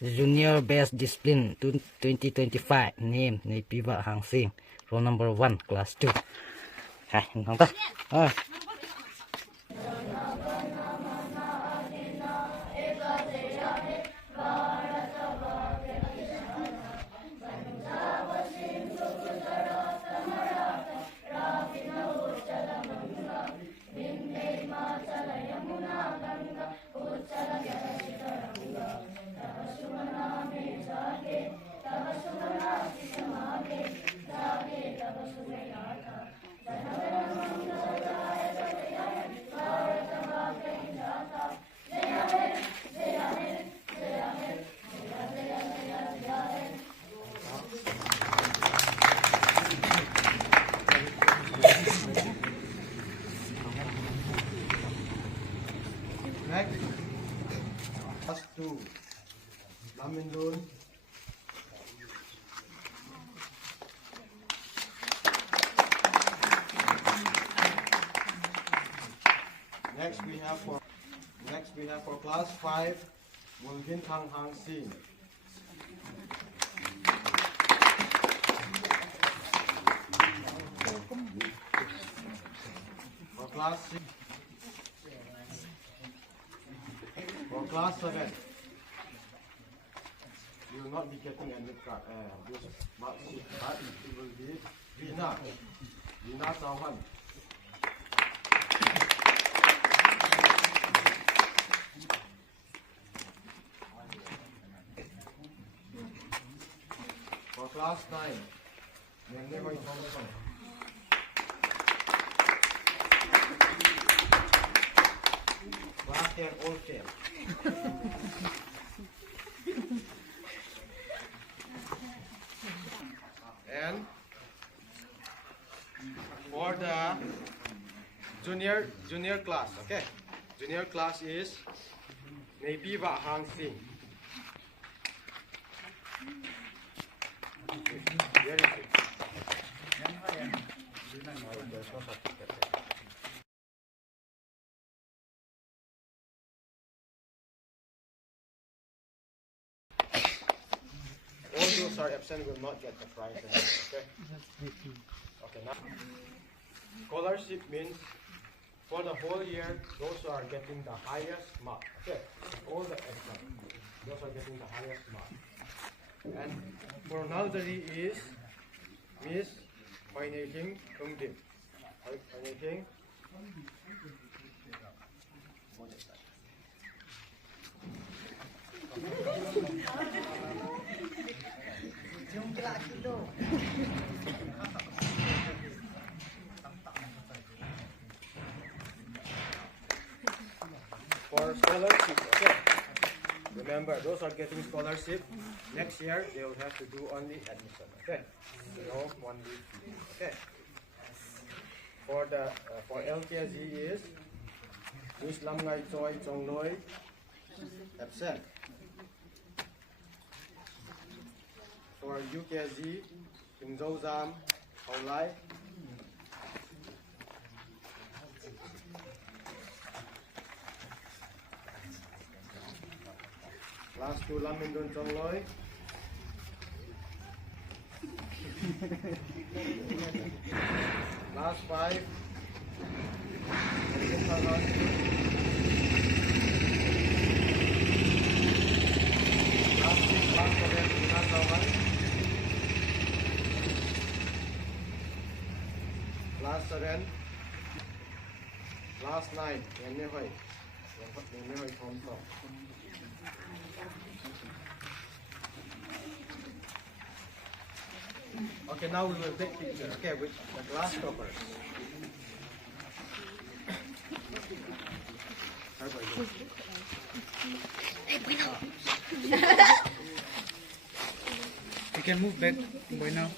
Junior Best Discipline 2025 name ni Piva Hang Sing roll number 1 class 2 hai nang ta Next, class 2, Lamindun. Next we have for class 5, Mulgin Thang Hang Sing. For class 6. For class 7, you will not be getting any card. This mark sheet, but it will be Vina Sawan. For class 9, Vekhommu. Class 10, all 10. And for the junior class, okay? Junior class is maybe Hang Sing. Where is it? All those are absent will not get the prize. Okay. Okay. Now, scholarship means for the whole year, those who are getting the highest mark. Okay. All the absent, those are getting the highest mark. And for nursery is Miss Hoinehing Tungdim. Hoinehing. For scholarship, okay. Remember, those are getting scholarship. Next year, they will have to do only admission. Okay. No 1 week. Okay. For the for LKG is Miss Lamngai Choi Chongloi absent. For UKG, Kim Zhou Zam, Lai. Last 2, Lamindun Chongloi. Last 5, last 6, last 7, Vina Sawan. Last 7, last 9, vekhommu. Okay, now we will take picture. Okay, with the glass toppers. You can move back by now.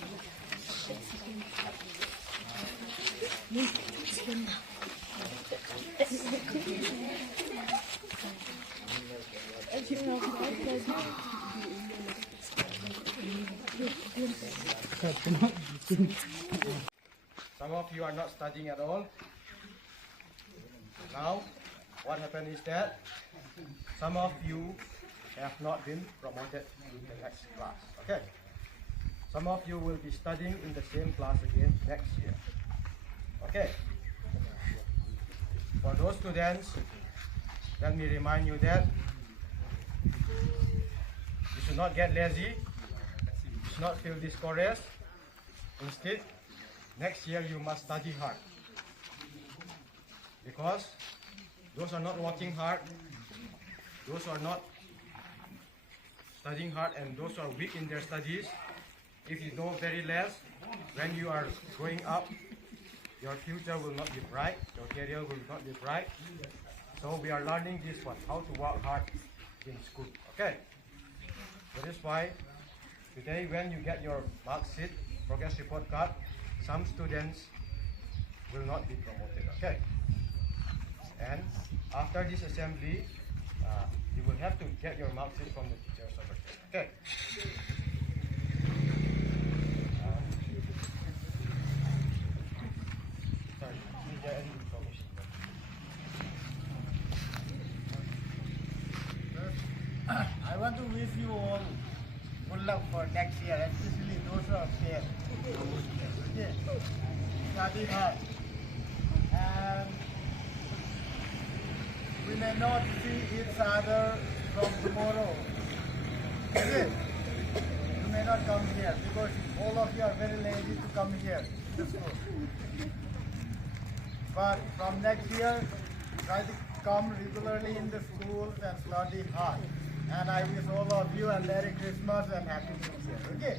Some of you are not studying at all. Now, what happened is that some of you have not been promoted to the next class. Okay. Some of you will be studying in the same class again next year. Okay. For those students, let me remind you that you should not get lazy, you should not feel discouraged. Instead, next year you must study hard. Because those are not working hard, those are not studying hard, and those are weak in their studies, if you know very less, when you are growing up, your future will not be bright, your career will not be bright. So we are learning this one, how to work hard in school. Okay? That is why today when you get your mark sheet, progress report card, some students will not be promoted. Okay? And after this assembly, you will have to get your mark sheet from the teachers over here. Okay? Sorry, is there any information? I want to wish you all good luck for next year, especially those who are fair. Okay? Study hard. And we may not see each other from tomorrow. Okay? You may not come here because all of you are very lazy to come here to school. But from next year, try to come regularly in the schools and study hard. And I wish all of you a Merry Christmas and Happy New Year. Okay?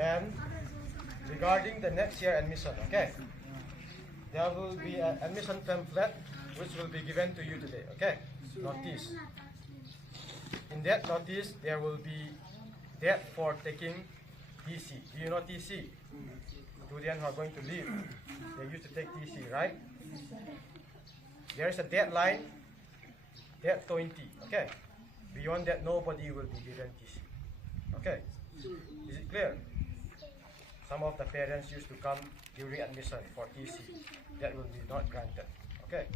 And regarding the next year admission, okay? There will be an admission pamphlet which will be given to you today, okay? Notice. In that notice, there will be date for taking TC. Do you know TC? Students who are going to leave, they used to take TC, right? There is a deadline, date 20, okay? Beyond that, nobody will be given TC, okay? Is it clear? Some of the parents used to come during admission for TC. That will be not granted, okay?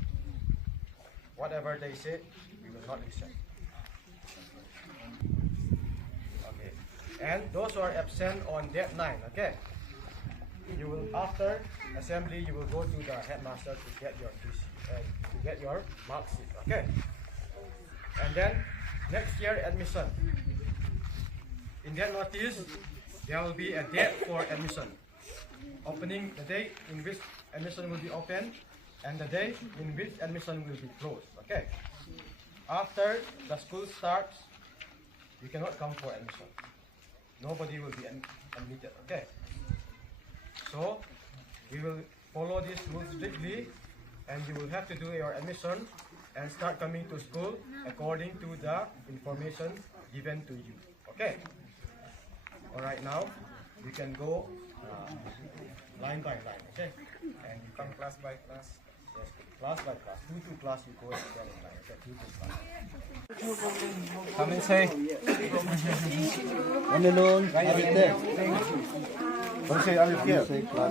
Whatever they say, we will not listen. Okay. And those who are absent on date 9, okay? You will, after assembly, you will go to the headmaster to get your TC, to get your mark sheet, okay? And then next year admission. In that notice, there will be a date for admission. Opening the date in which admission will be open, and the date in which admission will be closed. Okay. After the school starts, you cannot come for admission. Nobody will be admitted. Okay. So we will follow this rule strictly, and you will have to do your admission and start coming to school according to the information given to you. Okay. All right. Now you can go line by line. Okay. And you come class by class. Yes, class by class. Two to class you go and get in line. Okay, two to class. Come inside. Ano nun? Hite. Don't say, are you here? Say class.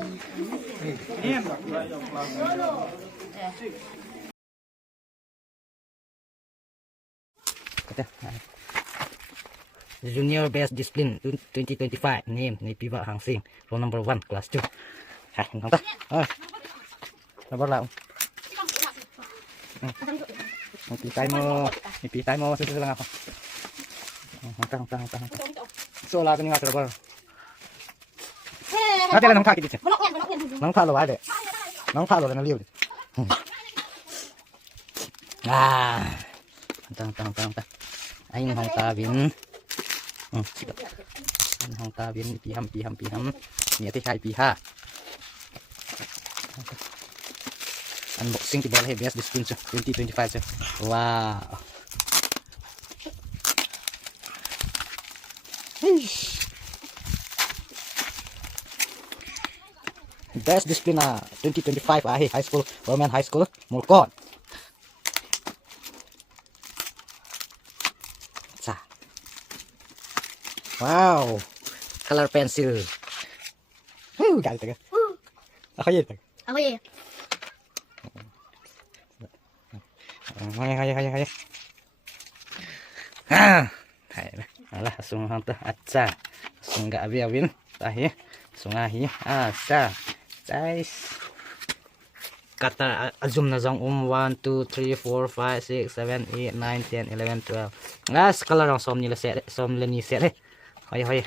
The Junior Best Discipline 2025 name ni Piva Hang Sing, roll number 1, class 2. Ha, không ta. Nó bắt lại. Pi tay mo, susunod lang ako. Hangtang. So la kani nga trabaho. Ate lang nang kaki dito. Nang kalo ade. Nang kalo na liw. Hangtang. Ay hang tabin. Sige. Hang tabin piham. Ni ate kai piha. Unboxing tiba Best Discipline 2025. Wow. Best Discipline 2025 high school, Women High School, Molkon. Wow. Color pencil. Galit ka. Ako yun. Hay. Ah, hay. Alah, sung hang tu aca. Sung gak abi-abi tah ya. Sung ahi asa. Guys. Kata azum na zong 1 2 3 4 5 6 7 8 9 10 11 12. Las kalau rong som ni la set, som le ni set. Hay.